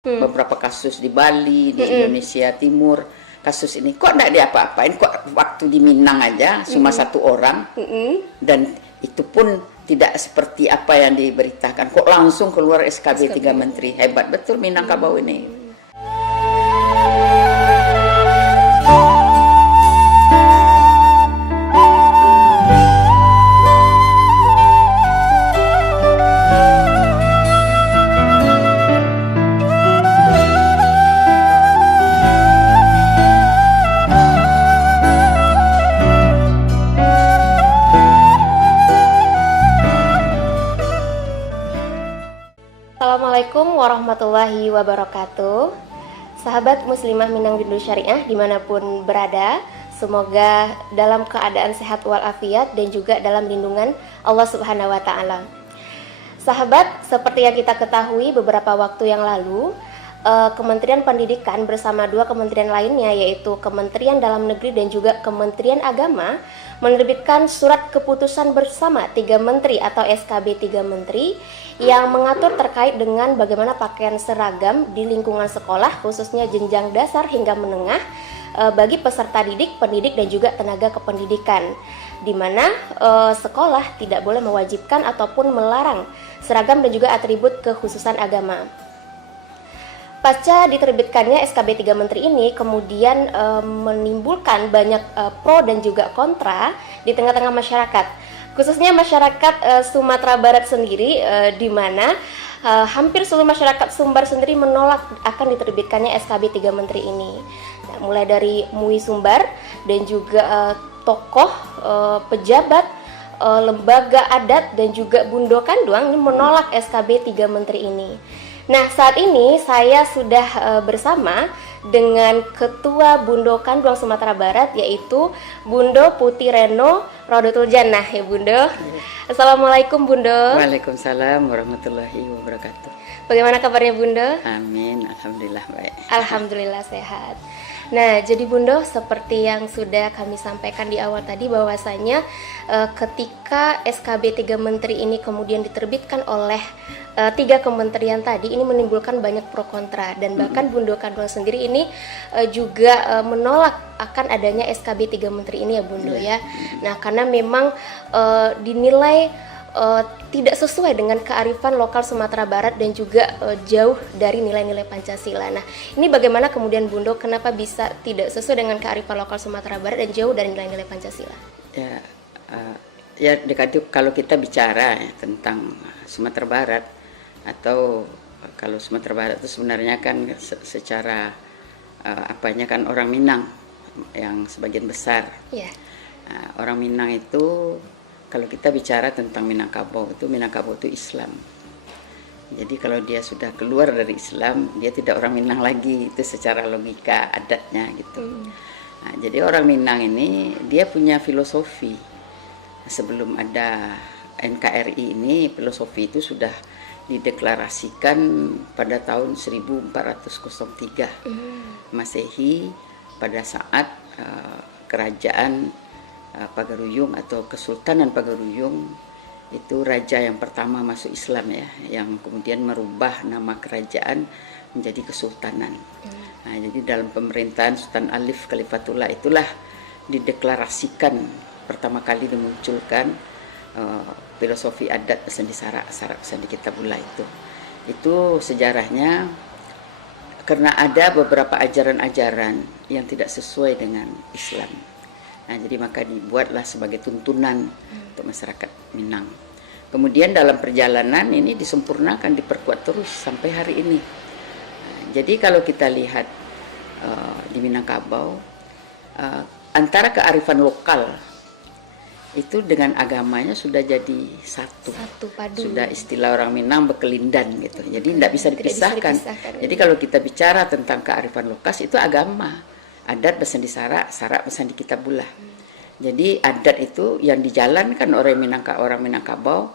Beberapa kasus di Bali, di Indonesia Timur, kasus ini kok enggak diapa-apain, kok waktu di Minang aja cuma satu orang, dan itu pun tidak seperti apa yang diberitakan, kok langsung keluar SKB 3 menteri. Hebat betul Minangkabau ini. Assalamualaikum warahmatullahi wabarakatuh. Sahabat muslimah Minang Bindu Syariah dimanapun berada, semoga dalam keadaan sehat walafiat dan juga dalam lindungan Allah Subhanahu wa Ta'ala. Sahabat, seperti yang kita ketahui beberapa waktu yang lalu, Kementerian Pendidikan bersama dua kementerian lainnya, yaitu Kementerian Dalam Negeri dan juga Kementerian Agama, menerbitkan surat keputusan bersama 3 menteri atau SKB 3 menteri yang mengatur terkait dengan bagaimana pakaian seragam di lingkungan sekolah, khususnya jenjang dasar hingga menengah, bagi peserta didik, pendidik dan juga tenaga kependidikan, di mana sekolah tidak boleh mewajibkan ataupun melarang seragam dan juga atribut kekhususan agama. Pasca diterbitkannya SKB 3 Menteri ini kemudian menimbulkan banyak pro dan juga kontra di tengah-tengah masyarakat, khususnya masyarakat Sumatera Barat sendiri, di mana hampir seluruh masyarakat Sumbar sendiri menolak akan diterbitkannya SKB 3 Menteri ini. Nah, mulai dari MUI Sumbar dan juga tokoh, pejabat, lembaga adat dan juga Bundo Kanduang ini menolak SKB 3 Menteri ini. Nah, saat ini saya sudah bersama dengan Ketua Bundo Kanduang Sumatera Barat, yaitu Bundo Putih Reno Rodotul Jannah, ya Bundo. Assalamualaikum Bundo. Waalaikumsalam warahmatullahi wabarakatuh. Bagaimana kabarnya Bundo? Amin, alhamdulillah baik. Alhamdulillah sehat. Nah, jadi Bundo, seperti yang sudah kami sampaikan di awal tadi, bahwasanya ketika SKB 3 Menteri ini kemudian diterbitkan oleh 3 kementerian tadi, ini menimbulkan banyak pro kontra, dan bahkan Bundo Kanduang sendiri ini juga menolak akan adanya SKB 3 Menteri ini, ya Bundo ya. Nah, karena memang dinilai tidak sesuai dengan kearifan lokal Sumatera Barat dan juga jauh dari nilai-nilai Pancasila. Nah, ini bagaimana kemudian Bundo, kenapa bisa tidak sesuai dengan kearifan lokal Sumatera Barat dan jauh dari nilai-nilai Pancasila? Ya, kalau kita bicara ya, tentang Sumatera Barat, atau kalau Sumatera Barat itu sebenarnya kan secara apanya kan orang Minang yang sebagian besar. Yeah. Orang Minang itu, kalau kita bicara tentang Minangkabau itu Islam. Jadi kalau dia sudah keluar dari Islam, dia tidak orang Minang lagi, itu secara logika adatnya gitu. Nah, jadi orang Minang ini dia punya filosofi. Sebelum ada NKRI ini, filosofi itu sudah dideklarasikan pada tahun 1403 Masehi, pada saat kerajaan Pagaruyung atau Kesultanan Pagaruyung itu raja yang pertama masuk Islam ya, yang kemudian merubah nama kerajaan menjadi kesultanan. Nah, jadi dalam pemerintahan Sultan Alif Khalifatullah itulah dideklarasikan pertama kali dimunculkan filosofi adat Sandi Sarak Sandi Kitabullah itu sejarahnya karena ada beberapa ajaran-ajaran yang tidak sesuai dengan Islam. Nah, jadi maka dibuatlah sebagai tuntunan untuk masyarakat Minang. Kemudian dalam perjalanan ini disempurnakan, diperkuat terus sampai hari ini. Nah, jadi kalau kita lihat di Minangkabau, antara kearifan lokal itu dengan agamanya sudah jadi satu padu. Sudah istilah orang Minang bekelindan gitu. Jadi tidak bisa dipisahkan. Jadi kalau kita bicara tentang kearifan lokal itu agama. Adat Besandi Sarak, Sarak Besandi Kitabullah. Jadi adat itu yang dijalankan oleh orang Minangkabau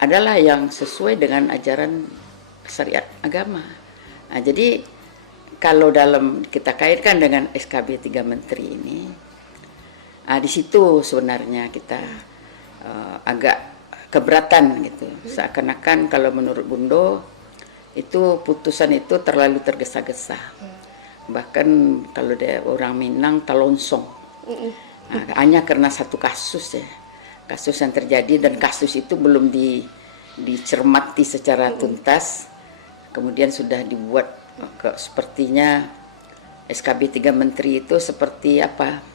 adalah yang sesuai dengan ajaran syariat agama. Nah, jadi kalau dalam kita kaitkan dengan SKB 3 Menteri ini, di situ sebenarnya kita agak keberatan gitu. Seakan-akan kalau menurut Bundo itu putusan itu terlalu tergesa-gesa. Bahkan kalau dia orang Minang talonsong. Hanya karena satu kasus ya. Kasus yang terjadi dan kasus itu belum dicermati secara tuntas. Kemudian sudah dibuat sepertinya SKB 3 Menteri itu seperti apa?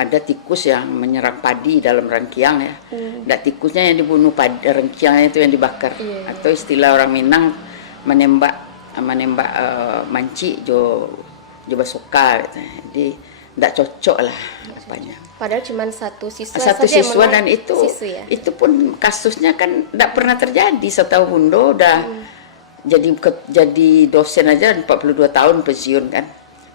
Ada tikus yang menyerang padi dalam rangkiang ya. Ada tikusnya yang dibunuh, padi rangkiangnya itu yang dibakar. Atau istilah orang Minang menembak manci jo basoka gitu. Jadi tidak cocok lah apanya. Padahal cuma satu siswa siswa dan itu siswi, ya? Itu pun kasusnya kan tidak pernah terjadi. Setahu Bundo udah jadi dosen aja 42 tahun pensiun kan.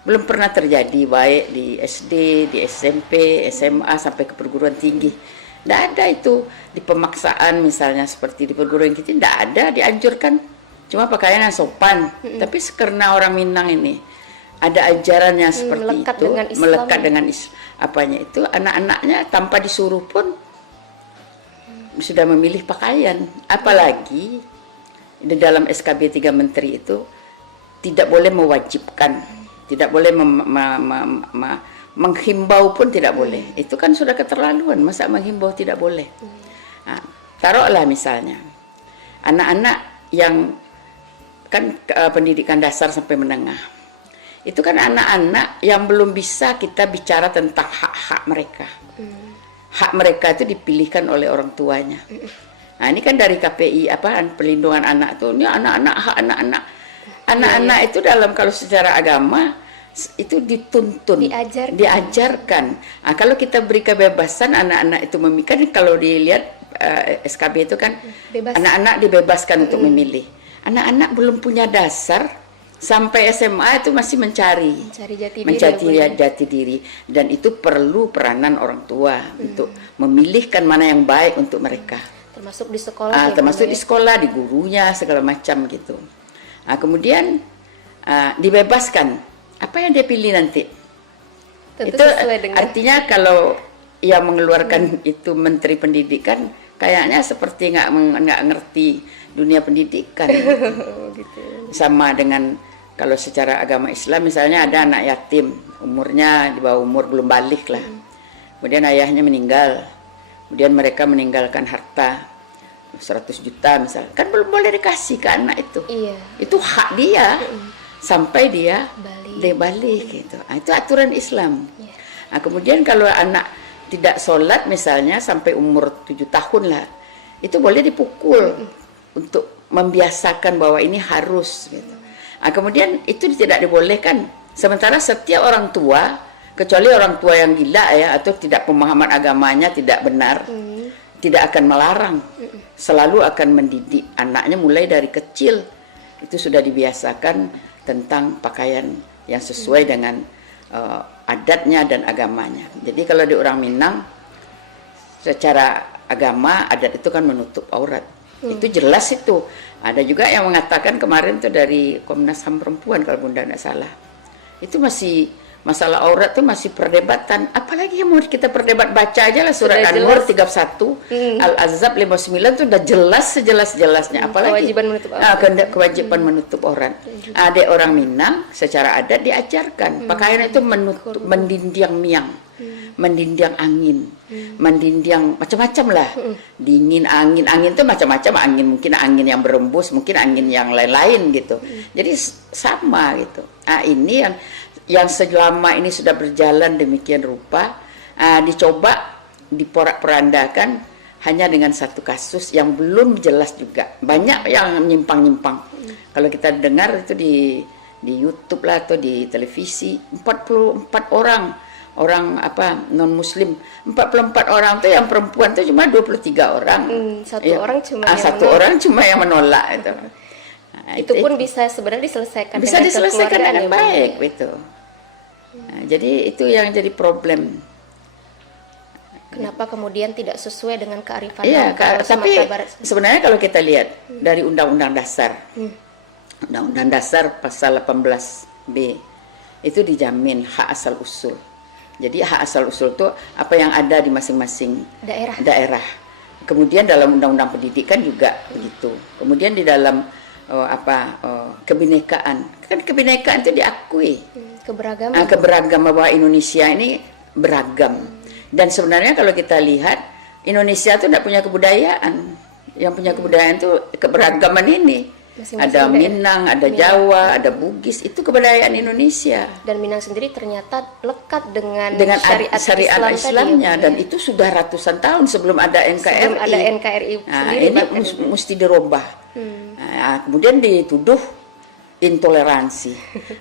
Belum pernah terjadi baik di SD, di SMP, SMA sampai ke perguruan tinggi. Tidak ada itu di pemaksaan misalnya seperti di perguruan tinggi, tidak ada dianjurkan. Cuma pakaian yang sopan. Tapi karena orang Minang ini ada ajarannya seperti melekat itu, dengan Islam. melekat dengan apanya itu, anak-anaknya tanpa disuruh pun sudah memilih pakaian. Apalagi di dalam SKB 3 Menteri itu tidak boleh mewajibkan, tidak boleh menghimbau pun tidak boleh. Itu kan sudah keterlaluan, masa menghimbau tidak boleh. Nah, taruhlah misalnya anak-anak yang kan pendidikan dasar sampai menengah, itu kan anak-anak yang belum bisa kita bicara tentang hak-hak mereka. Hak mereka itu dipilihkan oleh orang tuanya. Nah ini kan dari KPI perlindungan anak tuh, ini anak-anak, hak anak-anak. Anak-anak itu dalam kalau secara agama itu dituntun, diajarkan. Nah, kalau kita beri kebebasan anak-anak itu memilih, kan kalau dilihat SKB itu kan anak-anak dibebaskan untuk memilih. Anak-anak belum punya dasar sampai SMA itu masih mencari jati diri, dan itu perlu peranan orang tua untuk memilihkan mana yang baik untuk mereka. Termasuk di sekolah. Termasuk di sekolah, di gurunya segala macam gitu. Nah, kemudian dibebaskan apa yang dia pilih nanti. Tentu itu dengan... artinya kalau yang mengeluarkan itu Menteri Pendidikan kayaknya seperti nggak ngerti dunia pendidikan. Gitu. Sama dengan kalau secara agama Islam misalnya ada anak yatim, umurnya di bawah umur belum balik lah. Kemudian ayahnya meninggal. Kemudian mereka meninggalkan harta 100 juta misalnya. Kan belum boleh dikasih ke anak itu. Iya. Itu hak dia sampai dia balik gitu. Nah, itu aturan Islam. Iya. Nah, kemudian kalau anak tidak sholat misalnya sampai umur 7 tahun lah, itu boleh dipukul untuk membiasakan bahwa ini harus gitu. Nah, kemudian itu tidak dibolehkan. Sementara setiap orang tua, kecuali orang tua yang gila ya atau tidak pemahaman agamanya tidak benar, tidak akan melarang. Selalu akan mendidik anaknya mulai dari kecil. Itu sudah dibiasakan tentang pakaian yang sesuai dengan adatnya dan agamanya. Jadi kalau di orang Minang secara agama adat itu kan menutup aurat. Itu jelas itu. Ada juga yang mengatakan kemarin tuh dari Komnas HAM Perempuan kalau Bunda tidak salah. Itu masih masalah aurat tuh masih perdebatan. Apalagi yang mau kita perdebat, baca aja lah surat An-Nur 31, Al-Ahzab 59 tuh udah jelas sejelas-jelasnya. Apalagi kewajiban menutup aurat. Kewajiban menutup aurat. Ada orang Minang secara adat diajarkan pakaian itu menutup, mendinding miang, mendinding angin, mendinding macam-macam lah. Dingin, angin itu macam-macam angin, mungkin angin yang berembus, mungkin angin yang lain-lain gitu. Jadi sama gitu. Nah, ini yang selama ini sudah berjalan demikian rupa, dicoba diporak-porandakan hanya dengan satu kasus yang belum jelas juga. Banyak yang nyimpang-nyimpang. Kalau kita dengar itu di YouTube lah atau di televisi, 44 orang non muslim, 44 orang tuh yang perempuan tuh cuma 23 orang. Satu orang cuma yang menolak itu. Nah, itu pun bisa sebenarnya diselesaikan dengan baik gitu. Nah, jadi itu yang jadi problem. Kenapa kemudian tidak sesuai dengan kearifan lokal? Tapi sebenarnya kalau kita lihat dari Undang-Undang Dasar, Undang-Undang Dasar pasal 18B itu dijamin hak asal usul. Jadi hak asal usul itu apa yang ada di masing-masing daerah. kemudian dalam undang-undang pendidikan juga begitu. Kemudian di dalam kebinekaan, kan kebinekaan itu diakui. Keberagaman. Keberagaman bahwa Indonesia ini beragam. Dan sebenarnya kalau kita lihat Indonesia itu tidak punya kebudayaan. Yang punya kebudayaan itu keberagaman ini. Ada Minang, ada Jawa, ada Bugis, itu kebudayaan Indonesia. Dan Minang sendiri ternyata lekat dengan syariat Islamnya, tadi, dan itu sudah ratusan tahun sebelum ada NKRI. Sebelum ada NKRI sendiri, ini mesti dirubah. Kemudian dituduh intoleransi.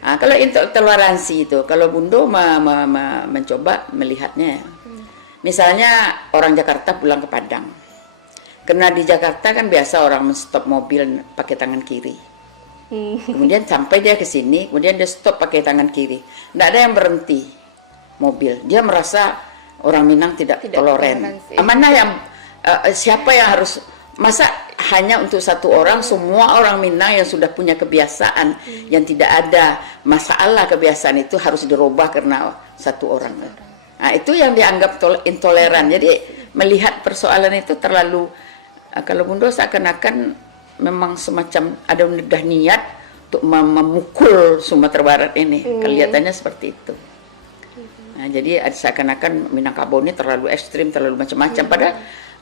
Kalau intoleransi itu, kalau Bundo mencoba melihatnya, misalnya orang Jakarta pulang ke Padang. Karena di Jakarta kan biasa orang menstop mobil pakai tangan kiri. Kemudian sampai dia ke sini, kemudian dia stop pakai tangan kiri. Tidak ada yang berhenti mobil. Dia merasa orang Minang tidak toleran. Mana yang siapa yang harus, masa hanya untuk satu orang, semua orang Minang yang sudah punya kebiasaan yang tidak ada masalah kebiasaan itu harus dirubah karena satu orang. Nah, itu yang dianggap intoleran. Jadi melihat persoalan itu terlalu, kalau Bundo seakan-akan memang semacam ada udah niat untuk memukul Sumatera Barat ini. Kelihatannya seperti itu. Nah, jadi seakan-akan Minangkabau ini terlalu ekstrim, terlalu macam-macam. Padahal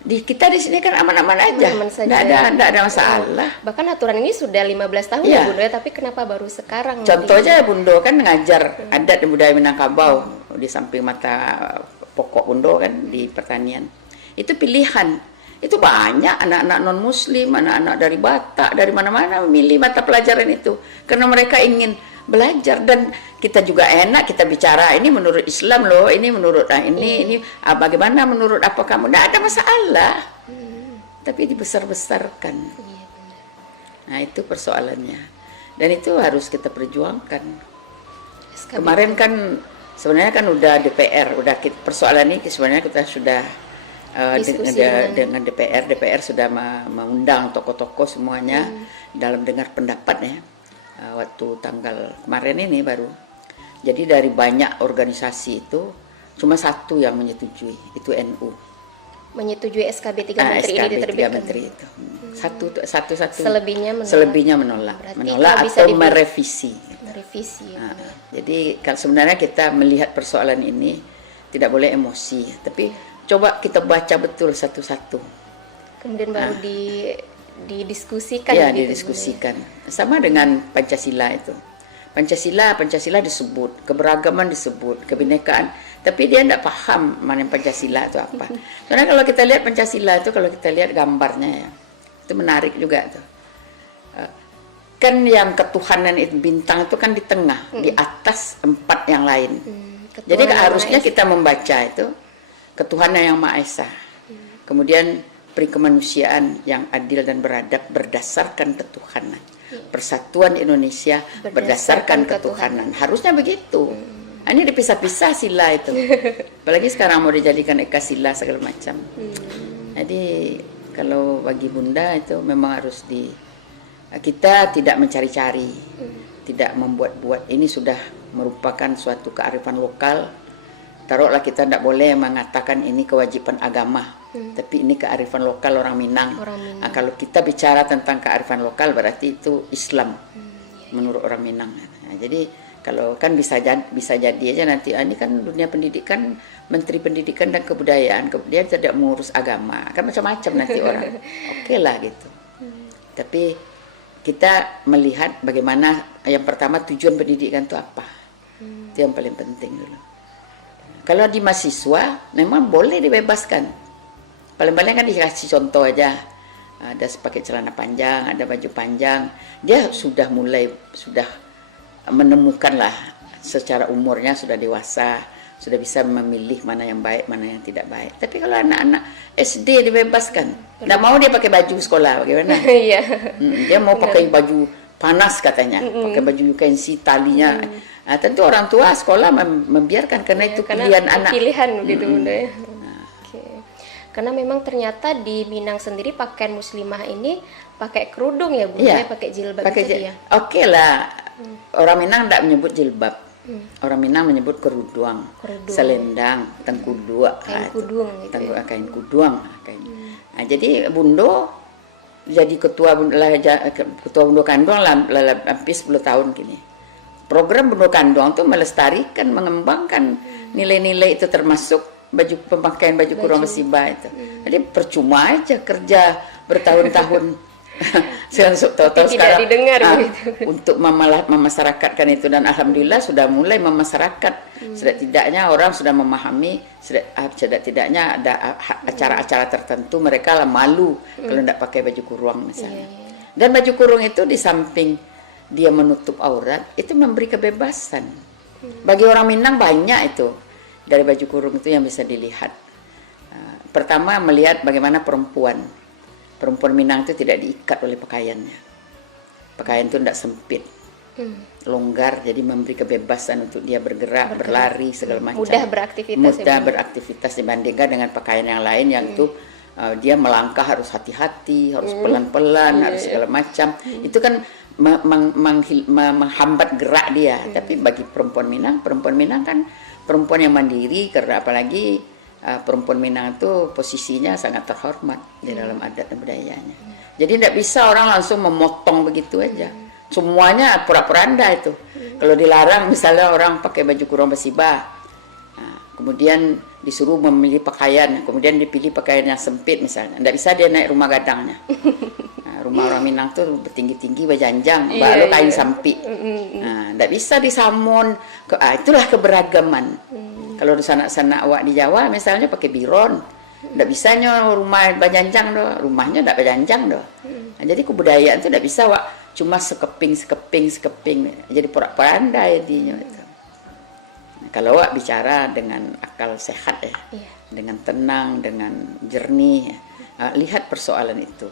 kita di sini kan aman-aman aja. Nggak ada masalah. Bahkan aturan ini sudah 15 tahun ya Bundo, tapi kenapa baru sekarang? Contoh aja Bundo kan ngajar adat dan budaya Minangkabau di samping mata pokok Bundo kan di pertanian. Itu pilihan. Itu banyak anak-anak non-muslim, anak-anak dari Batak, dari mana-mana memilih mata pelajaran itu. Karena mereka ingin belajar, dan kita juga enak kita bicara, ini menurut Islam loh, ini menurut ini bagaimana menurut apa kamu? Nggak ada masalah. Tapi dibesar-besarkan. Nah, itu persoalannya. Dan itu harus kita perjuangkan. Kemarin kan sebenarnya kan udah DPR, persoalan ini sebenarnya kita sudah dengan DPR sudah mengundang tokoh-tokoh semuanya dalam dengar pendapat ya, waktu tanggal kemarin ini baru. Jadi dari banyak organisasi itu cuma satu yang menyetujui, itu NU. Menyetujui SKB 3 Menteri ini diterbitkan. 3 Menteri itu. Satu. Selebihnya menolak atau merevisi. Jadi sebenarnya kita melihat persoalan ini tidak boleh emosi, tapi coba kita baca betul satu-satu. Kemudian baru didiskusikan. Ya, didiskusikan. Sama dengan Pancasila itu. Pancasila disebut, keberagaman disebut, kebinekaan. Tapi dia tidak paham mana Pancasila itu apa. Soalnya kalau kita lihat Pancasila itu, kalau kita lihat gambarnya ya, itu menarik juga tuh. Kan yang ketuhanan itu, bintang itu kan di tengah, di atas 4 yang lain. Jadi harusnya kita membaca itu ketuhanan yang Maha Esa. Kemudian perikemanusiaan yang adil dan beradab berdasarkan ketuhanan. Persatuan Indonesia berdasarkan ketuhanan. Harusnya begitu. Ini dipisah-pisah sila itu. Apalagi sekarang mau dijadikan eka sila segala macam. Jadi kalau bagi Bunda itu memang harus kita tidak mencari-cari, tidak membuat-buat. Ini sudah merupakan suatu kearifan lokal. Taruhlah kita tidak boleh mengatakan ini kewajiban agama, tapi ini kearifan lokal orang Minang. Nah, kalau kita bicara tentang kearifan lokal berarti itu Islam menurut orang Minang. Nah, jadi kalau kan bisa jadi aja nanti ini kan dunia pendidikan, Menteri Pendidikan dan Kebudayaan, dia tidak mengurus agama, kan macam-macam nanti orang. Oke lah gitu. Tapi kita melihat bagaimana yang pertama tujuan pendidikan itu apa, itu yang paling penting dulu. Kalau di mahasiswa memang boleh dibebaskan. Paling-paling kan dikasih contoh aja. Ada pakai celana panjang, ada baju panjang. Dia sudah menemukan lah secara umurnya sudah dewasa, sudah bisa memilih mana yang baik, mana yang tidak baik. Tapi kalau anak-anak SD dibebaskan, nggak mau dia pakai baju sekolah, bagaimana? Dia mau pakai baju panas katanya, pakai baju UKNC talinya. Nah, tentu orang tua sekolah membiarkan karena itu pilihan anak. Pilihan begitu Bunda ya. Karena memang ternyata di Minang sendiri pakaian muslimah ini pakai kerudung ya Bunda, pakai jilbab itu ya. Oke lah. Orang Minang tidak menyebut jilbab. Orang Minang menyebut kerudung, selendang, tengkudua. Kain kuduang gitu. Kain kuduang. Nah, jadi Bundo jadi ketua Bundo Kandung hampir 10 tahun gini. Program Bundo Kandung tuh melestarikan, mengembangkan nilai-nilai itu, termasuk pemakaian baju kurung musibah itu. Jadi percuma aja kerja bertahun-tahun tahu-tahu sekarang didengar untuk memasyarakatkan itu, dan alhamdulillah sudah mulai memasyarakat. Setidaknya orang sudah memahami, setidaknya ada acara-acara tertentu mereka lah malu kalau tidak pakai baju kurung misalnya. Dan baju kurung itu di samping dia menutup aurat, itu memberi kebebasan. Bagi orang Minang banyak itu dari baju kurung itu yang bisa dilihat. Pertama, melihat bagaimana perempuan Minang itu tidak diikat oleh pakaiannya. Pakaian itu tidak sempit, longgar, jadi memberi kebebasan untuk dia bergerak, berlari, segala macam. Mudah beraktivitas dibandingkan dengan pakaian yang lain yang itu dia melangkah harus hati-hati, harus pelan-pelan, harus segala macam. Itu kan menghambat gerak dia. Tapi bagi perempuan Minang kan perempuan yang mandiri, karena apalagi perempuan Minang itu posisinya sangat terhormat di dalam adat dan budayanya. Jadi tidak bisa orang langsung memotong begitu aja. Semuanya pura-puranda itu. Kalau dilarang misalnya orang pakai baju kurung musibah, kemudian disuruh memilih pakaian, kemudian dipilih pakaian yang sempit misalnya, tidak bisa dia naik rumah gadangnya. Rumah orang Minang tuh bertinggi-tinggi, berjanjang, baru kain sampi. Tidak bisa disamun. Itulah keberagaman. Kalau di sana-sana awak di Jawa misalnya pakai biron, tidak bisanya rumah berjanjang doh, rumahnya tidak berjanjang doh. Jadi kebudayaan itu tidak bisa wak cuma sekeping, jadi pura-puranda intinya itu. Kalau wak bicara dengan akal sehat ya, dengan tenang, dengan jernih, lihat persoalan itu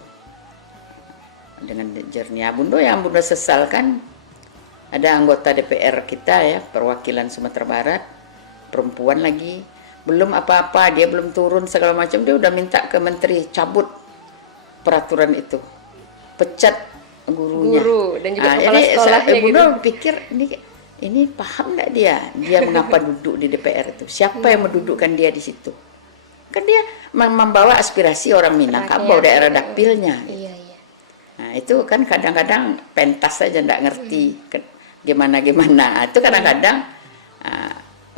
dengan jernih. Bundo yang Bundo sesalkan, ada anggota DPR kita ya, perwakilan Sumatera Barat, perempuan lagi, belum apa-apa, dia belum turun segala macam, dia udah minta ke menteri cabut peraturan itu, pecat guru dan juga kepala sekolahnya. Bundo pikir ini paham nggak dia mengapa duduk di DPR itu, siapa yang mendudukkan dia di situ, kan dia membawa aspirasi orang Minangkabau, daerah dapilnya gitu. Nah itu kan kadang-kadang pentas saja, nggak ngerti gimana itu kadang-kadang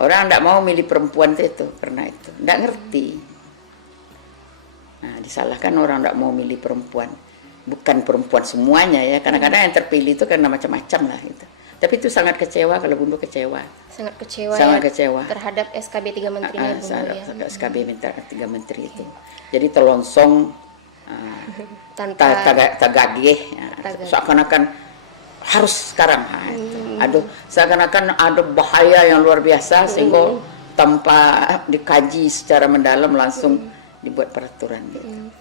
orang tidak mau milih perempuan itu karena itu tidak ngerti. Nah disalahkan orang tidak mau milih perempuan, bukan perempuan semuanya ya, kadang-kadang yang terpilih itu karena macam-macam lah gitu. Tapi itu sangat kecewa, kalau Bundo kecewa. Sangat kecewa terhadap SKB 3 Menteri Bundo ya. SKB 3 Menteri itu. Jadi telongsong, tagageh, seakan-akan harus sekarang. Seakan-akan ada bahaya yang luar biasa sehingga tanpa dikaji secara mendalam langsung dibuat peraturan gitu.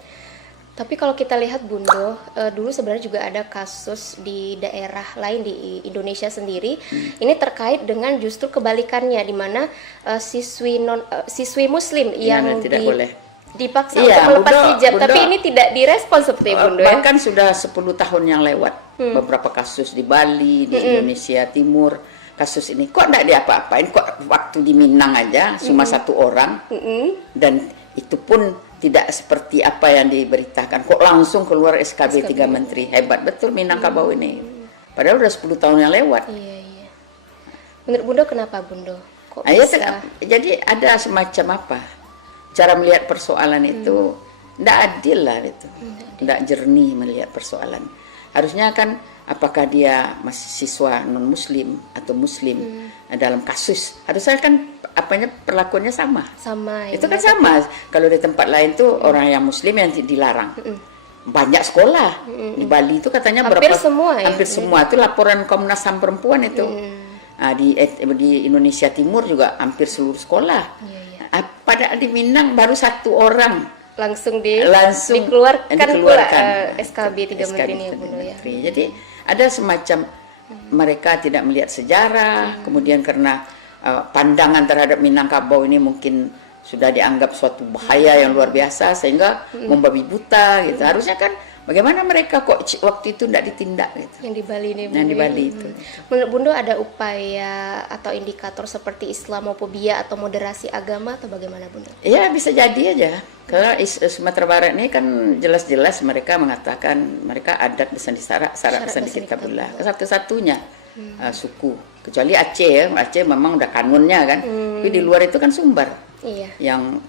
Tapi kalau kita lihat Bundo, dulu sebenarnya juga ada kasus di daerah lain di Indonesia sendiri. Ini terkait dengan justru kebalikannya, di mana siswi Muslim yang dipaksa untuk melepas hijab, tapi ini tidak direspon seperti Bundo ya. Bahkan sudah 10 tahun yang lewat, beberapa kasus di Bali, di Indonesia Timur, kasus ini kok tidak diapa-apain, kok waktu di Minang aja cuma satu orang, dan itu pun tidak seperti apa yang diberitakan, kok langsung keluar SKB 3 Menteri. Hebat betul Minangkabau ini, padahal udah 10 tahun yang lewat. Iya. Menurut Bundo kenapa Bundo? Kok bisa? Jadi ada semacam apa, cara melihat persoalan itu tidak adil lah itu, tidak jernih melihat persoalan. Harusnya kan apakah dia mahasiswa non Muslim atau Muslim dalam kasus, harusnya kan perlakuannya sama itu kan sama. Kalau di tempat lain tuh orang yang Muslim yang dilarang, banyak sekolah di Bali itu katanya hampir semua itu laporan Komnas HAM perempuan itu. Di Indonesia Timur juga hampir seluruh sekolah. Padahal di Minang baru satu orang langsung dikeluarkan pula SKB 3 Menteri ini Bundo ya. Jadi ada semacam mereka tidak melihat sejarah, kemudian karena pandangan terhadap Minangkabau ini mungkin sudah dianggap suatu bahaya yang luar biasa sehingga membabi buta gitu. Harusnya kan Bagaimana mereka kok waktu itu tidak ditindak gitu. Yang di Bali nih, Bunda. Yang di Bali itu. Menurut Bunda ada upaya atau indikator seperti Islamophobia atau moderasi agama atau bagaimana, Bunda? Ya bisa jadi aja. Karena Sumatera Barat ini kan jelas-jelas mereka mengatakan mereka adat Besan di Sarak Besan di Kitabullah. Satu-satunya suku. Kecuali Aceh ya. Aceh memang udah kanunnya kan. Tapi di luar itu kan Sumbar. Iya. Yang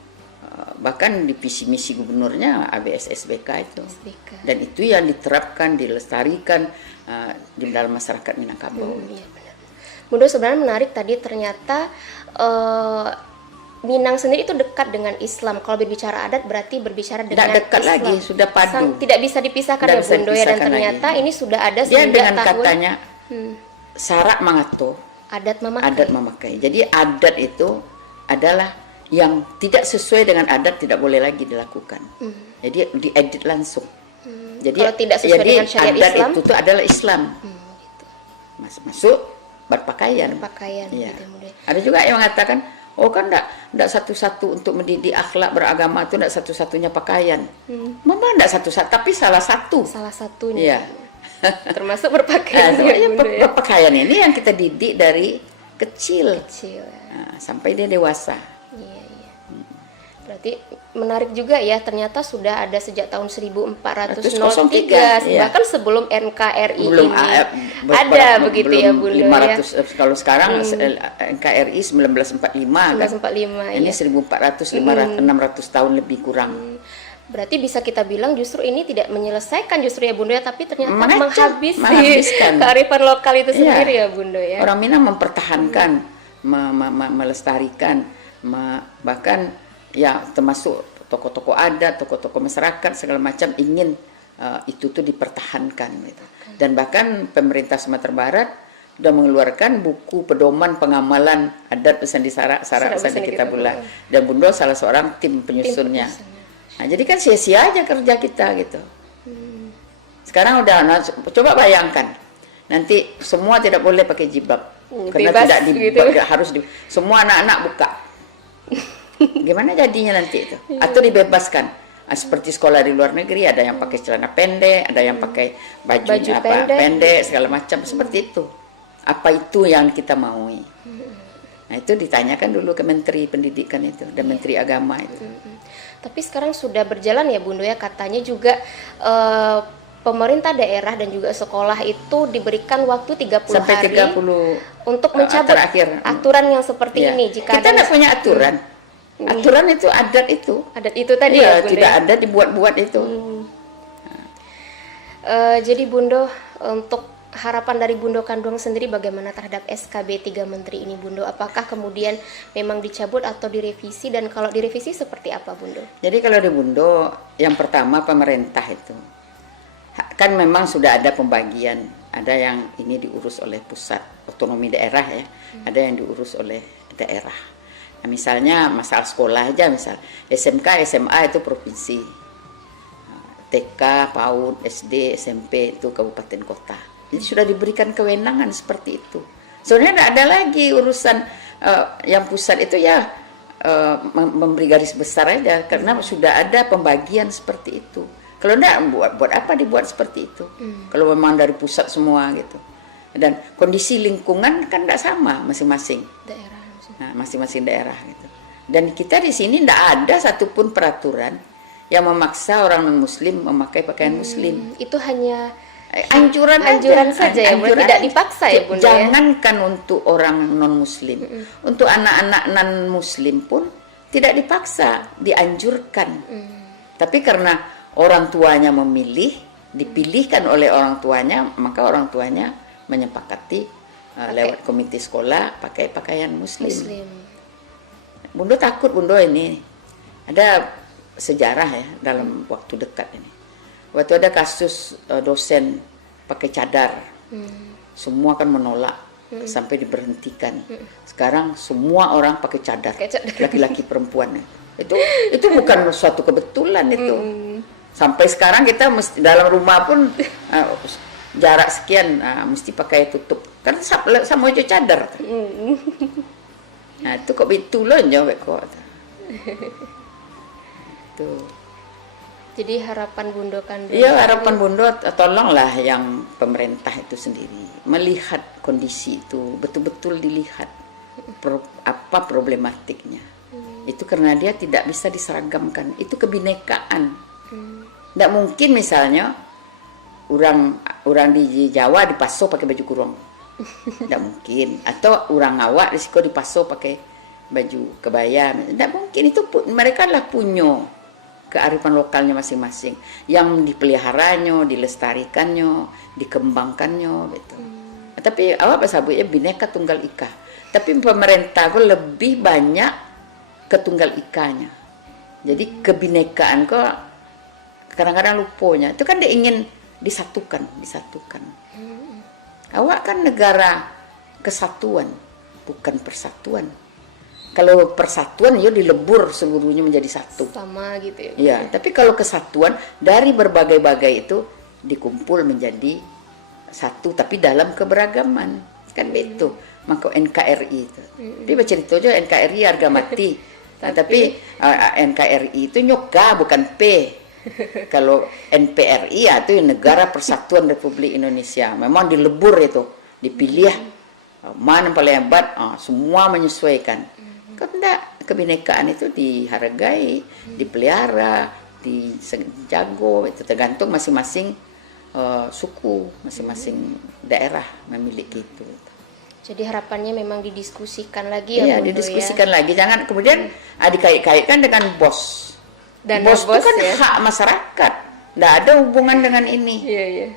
bahkan di visi misi gubernurnya ABS-SBK itu. SBK. Dan itu yang diterapkan, dilestarikan di dalam masyarakat Minangkabau. Iya benar. Bunda, sebenarnya menarik tadi ternyata Minang sendiri itu dekat dengan Islam. Kalau berbicara adat berarti berbicara dengan Tidak dekat Islam. lagi, sudah padu. Tidak bisa dipisahkan Tidak ya bisa Bunda ya, dan dipisahkan ternyata lagi. ini sudah ada Dia sejak dengan tahun katanya Sarak Mangato, adat memakai. adat memakai. Jadi adat itu adalah yang tidak sesuai dengan adat tidak boleh lagi dilakukan. Jadi diedit langsung. Jadi Kalau tidak sesuai dengan syariat adat Islam, itu tuh adalah Islam. gitu. Masuk berpakaian. Pakaian Iya. gitu ya, Bunda. Ada juga yang mengatakan, oh kan enggak satu-satu untuk mendidik akhlak beragama itu enggak satu-satunya pakaian. Memang enggak satu-satu, tapi salah satu. Salah satunya. Iya. Termasuk berpakaian ya, Sebenarnya Bunda ya. berpakaian ini yang kita didik dari kecil Kecil ya. sampai dia dewasa. Iya, iya. Berarti menarik juga ya, ternyata sudah ada sejak tahun 1403, iya. bahkan sebelum NKRI Belum ini ada begitu ya Bunda ya. 500 kalau sekarang NKRI 1945 kan. 1945 Ini ya. 600 tahun lebih kurang. Berarti bisa kita bilang justru ini tidak menyelesaikan justru ya Bunda ya, tapi ternyata Menghabiskan. kearifan lokal itu Iya. sendiri ya Bunda ya. Orang Minang mempertahankan, melestarikan, bahkan ya termasuk tokoh-tokoh adat, tokoh-tokoh masyarakat segala macam ingin itu tuh dipertahankan gitu. Dan bahkan pemerintah Sumatera Barat sudah mengeluarkan buku pedoman pengamalan adat Besan di Sarak Besan di Kitabullah. Dan Bunda salah seorang tim penyusunnya. Nah, jadi kan sia-sia aja kerja kita gitu. Sekarang udah, coba bayangkan, nanti semua tidak boleh pakai jilbab. Karena Bebas tidak gitu. harus semua anak-anak buka. Gimana jadinya nanti itu? Atau dibebaskan? Seperti sekolah di luar negeri, ada yang pakai celana pendek, ada yang pakai bajunya pendek, segala macam seperti itu. Apa itu yang kita maui? Nah, itu ditanyakan dulu ke Menteri Pendidikan itu dan Menteri Agama itu. Tapi sekarang sudah berjalan ya Bunda ya, katanya juga pemerintah daerah dan juga sekolah itu diberikan waktu 30 Sampai hari 30 untuk mencabut aturan yang seperti ini. Jika kita tidak punya aturan. Aturan itu adat itu. Adat itu tadi ya Bunda. Tidak ada dibuat-buat itu. Jadi Bunda, untuk harapan dari Bunda Kanduang sendiri bagaimana terhadap SKB 3 Menteri ini Bunda? Apakah kemudian memang dicabut atau direvisi, dan kalau direvisi seperti apa Bunda? Jadi kalau di Bunda, yang pertama pemerintah itu kan memang sudah ada pembagian, ada yang ini diurus oleh pusat otonomi daerah ya, ada yang diurus oleh daerah. Nah, misalnya masalah sekolah aja, misal SMK, SMA itu provinsi, TK, PAUD, SD, SMP itu kabupaten kota. Jadi sudah diberikan kewenangan seperti itu. Sebenarnya tidak ada lagi urusan yang pusat itu ya memberi garis besar aja, karena sudah ada pembagian seperti itu. Kalau tidak, buat apa dibuat seperti itu? Kalau memang dari pusat semua gitu. Dan kondisi lingkungan kan tidak sama masing-masing Daerah. nah, masing-masing daerah gitu. Dan kita di sini tidak ada satupun peraturan yang memaksa orang non-Muslim memakai pakaian Muslim. Itu hanya Anjuran saja ya, Bunda, tidak dipaksa ya Bunda ya. Jangankan untuk orang non-Muslim, untuk anak-anak non-Muslim pun tidak dipaksa, dianjurkan. Tapi karena orang tuanya memilih, dipilihkan oleh orang tuanya, maka orang tuanya menyepakati lewat komite sekolah pakai pakaian Muslim. Bunda takut Bunda ini ada sejarah ya dalam waktu dekat ini. Waktu ada kasus dosen pakai cadar, semua kan menolak sampai diberhentikan. Sekarang semua orang pakai cadar, laki-laki perempuan. Itu bukan suatu kebetulan itu. Sampai sekarang kita mesti dalam rumah pun jarak sekian mesti pakai tutup. Kan sama aja cadar. Nah itu kok betul loh jawab kok. Tuh. Jadi harapan Bundo kan dulu. Iya, harapan Bundo tolonglah yang pemerintah itu sendiri melihat kondisi itu, betul-betul dilihat apa problematiknya. Itu karena dia tidak bisa diseragamkan, itu kebinekaan. Tidak mungkin misalnya orang di Jawa dipaso pakai baju kurung, tidak mungkin. Atau orang awak di Siko dipaso pakai baju kebaya, tidak mungkin. Itu mereka lah punya kearifan lokalnya masing-masing, yang dipeliharanya, dilestarikannya, dikembangkannya gitu. Tapi awak sebutnya Bhinneka Tunggal Ika. Tapi pemerintah kok lebih banyak ke tunggal ikanya. Jadi kebinekaan kok kadang-kadang lupanya. Itu kan dia ingin disatukan. Awak kan negara kesatuan, bukan persatuan. Kalau persatuan ya dilebur seluruhnya menjadi satu. Sama gitu ya. Ya, tapi kalau kesatuan dari berbagai-bagai itu dikumpul menjadi satu, tapi dalam keberagaman. Kan begitu. Maka NKRI itu. Tapi bercerita aja NKRI harga mati. Tapi NKRI itu nyoka bukan P. Kalau NPRI ya itu Negara Persatuan Republik Indonesia. Memang dilebur itu, dipilih mana yang paling hebat, semua menyesuaikan. Kan enggak, kebinekaan itu dihargai, dipelihara, dijago, itu tergantung masing-masing suku, masing-masing daerah memiliki itu. Jadi harapannya memang didiskusikan lagi ya, Iya, Bundo, didiskusikan ya? lagi. Jangan kemudian dikait-kaitkan dengan bos. Dan Bos itu kan ya? hak masyarakat. Nggak ada hubungan dengan ini. Iya.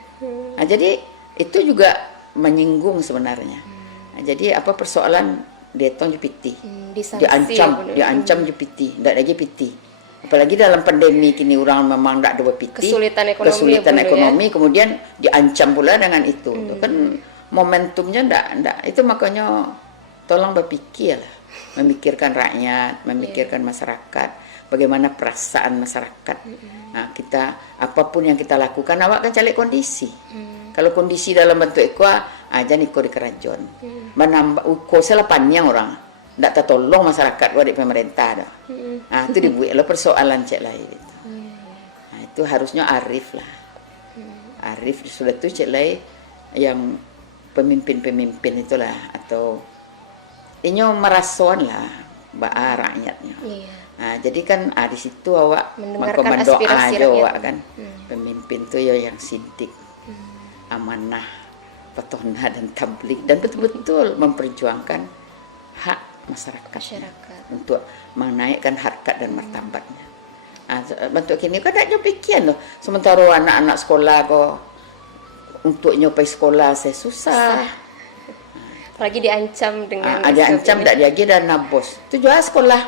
Nah, jadi itu juga menyinggung sebenarnya. Nah, jadi apa persoalan detong JPT? Diancam JPT, nggak ada JPT. Apalagi dalam pandemi kini orang memang nggak ada JPT. Kesulitan ekonomi, kemudian diancam pula dengan itu. Itu kan momentumnya ndak itu. Makanya tolong berpikir lah, memikirkan rakyat, memikirkan masyarakat, bagaimana perasaan masyarakat. Nah, kita apapun yang kita lakukan awak kan cari kondisi. Kalau kondisi dalam bentuk ekwa aja niko di kerajaan menambah uko selapannya orang ndak tertolong masyarakat dari pemerintah dah. Nah, itu dibuat lo persoalan cek lain gitu. Nah, itu harusnya arif lah. Arif sudah tuh cek lain yang pemimpin-pemimpin itulah, atau ini merasakan lah rakyatnya. Nah, jadi kan di situ awak mendengarkan doa aspirasi aja rakyat. awak kan. Pemimpin tuh ya yang sidik, amanah, petona dan tablik, dan betul-betul memperjuangkan hak masyarakat untuk menaikkan harkat dan martabatnya. Nah, bentuk ini kan tidak pikiran loh. Sementara anak-anak sekolah kok untuk nyopai sekolah saya susah. Apalagi diancam dengan diancam tidak lagi dana bos. Itu juga sekolah.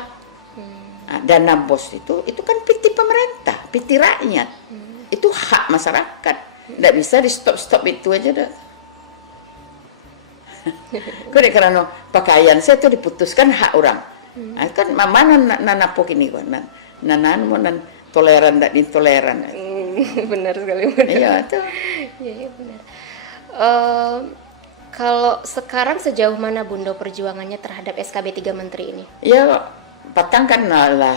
Dana bos itu kan PT pemerintah, PT rakyat. Itu hak masyarakat. Tidak bisa di stop itu aja dah. Karena pakaian saya itu diputuskan hak orang. Kan mana nanapok ini kan? Nan toleran tidak intoleran. Benar sekali. Iya itu. Iya benar. Kalau sekarang sejauh mana Bundo perjuangannya terhadap SKB 3 Menteri ini? Ya, patangkan lah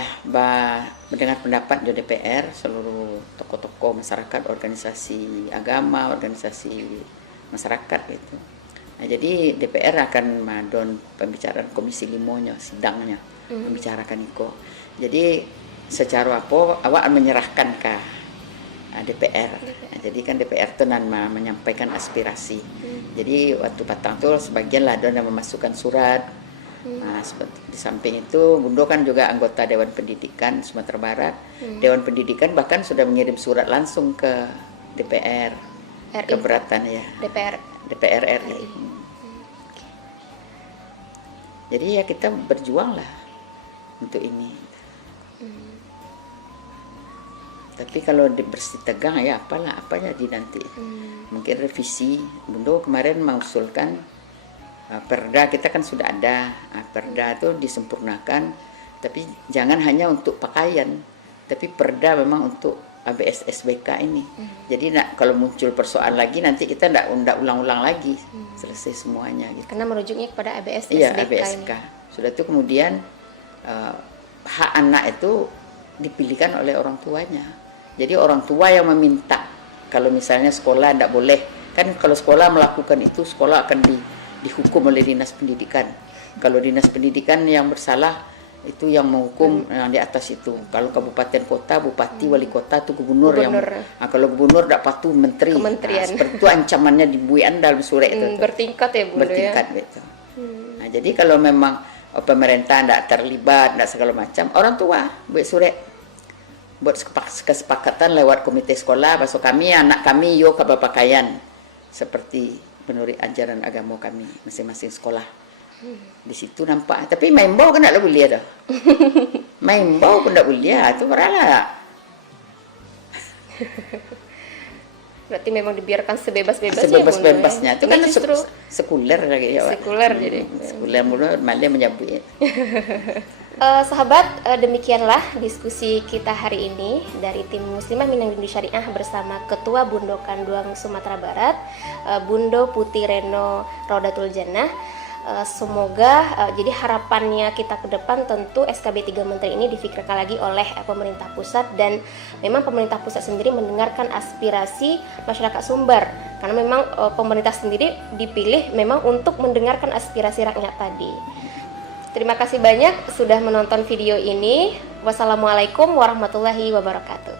mendengar pendapat di DPR seluruh tokoh-tokoh masyarakat, organisasi agama, organisasi masyarakat gitu. Nah, jadi DPR akan madon pembicaraan Komisi 5-nya, sidangnya, membicarakan itu. Jadi secara apa awak menyerahkan ke DPR. Nah, jadi kan DPR itu menyampaikan aspirasi. Jadi waktu patang tuh sebagian lah yang memasukkan surat. Nah, di samping itu Bundo kan juga anggota Dewan Pendidikan Sumatera Barat. Dewan Pendidikan bahkan sudah mengirim surat langsung ke DPR RI. Keberatan ya. DPR RI. Jadi ya kita berjuang lah untuk ini. Tapi kalau bersih tegang ya apalah apa jadi nanti. Mungkin revisi. Bundo kemarin mengusulkan perda, kita kan sudah ada. Perda itu disempurnakan, tapi jangan hanya untuk pakaian, tapi perda memang untuk ABS SBK ini. Jadi kalau muncul persoalan lagi nanti kita tidak ulang-ulang lagi, selesai semuanya gitu. Karena merujuknya kepada ABS SBK. Iya, ABSK. Sudah itu kemudian hak anak itu dipilihkan oleh orang tuanya. Jadi orang tua yang meminta kalau misalnya sekolah tidak boleh, kan kalau sekolah melakukan itu sekolah akan dihukum oleh dinas pendidikan. Kalau dinas pendidikan yang bersalah itu yang menghukum yang di atas itu. Kalau kabupaten kota, bupati, wali kota itu gubernur yang. Nah, kalau gubernur tidak patuh menteri. Kementerian. Nah, seperti itu ancamannya dibuikan dalam surat itu. Bertingkat ya Bu. Bertingkat gitu. Nah, jadi kalau memang pemerintah tidak terlibat, tidak segala macam, orang tua buat surat, buat kesepakatan lewat komite sekolah. Masuk kami, anak kami, yo ke pakaian seperti menurut ajaran agama kami masing-masing sekolah. Di situ nampak, tapi main bau kan tak boleh dah. Main bau pun tak boleh, itu beralah. Berarti memang dibiarkan sebebas-bebasnya. Sebebas-bebasnya. Itu kan justru sekuler lagi ya. Sekuler jadi. Sekuler mula malah menyebut. Sahabat, demikianlah diskusi kita hari ini dari tim Muslimah Minang Dindu Syariah bersama Ketua Bundo Kanduang Sumatera Barat, Bundo Putih Reno Raudatul Jannah. Semoga jadi harapannya kita ke depan tentu SKB 3 Menteri ini difikirkan lagi oleh pemerintah pusat, dan memang pemerintah pusat sendiri mendengarkan aspirasi masyarakat Sumbar, karena memang pemerintah sendiri dipilih memang untuk mendengarkan aspirasi rakyat tadi. Terima kasih banyak sudah menonton video ini. Wassalamualaikum warahmatullahi wabarakatuh.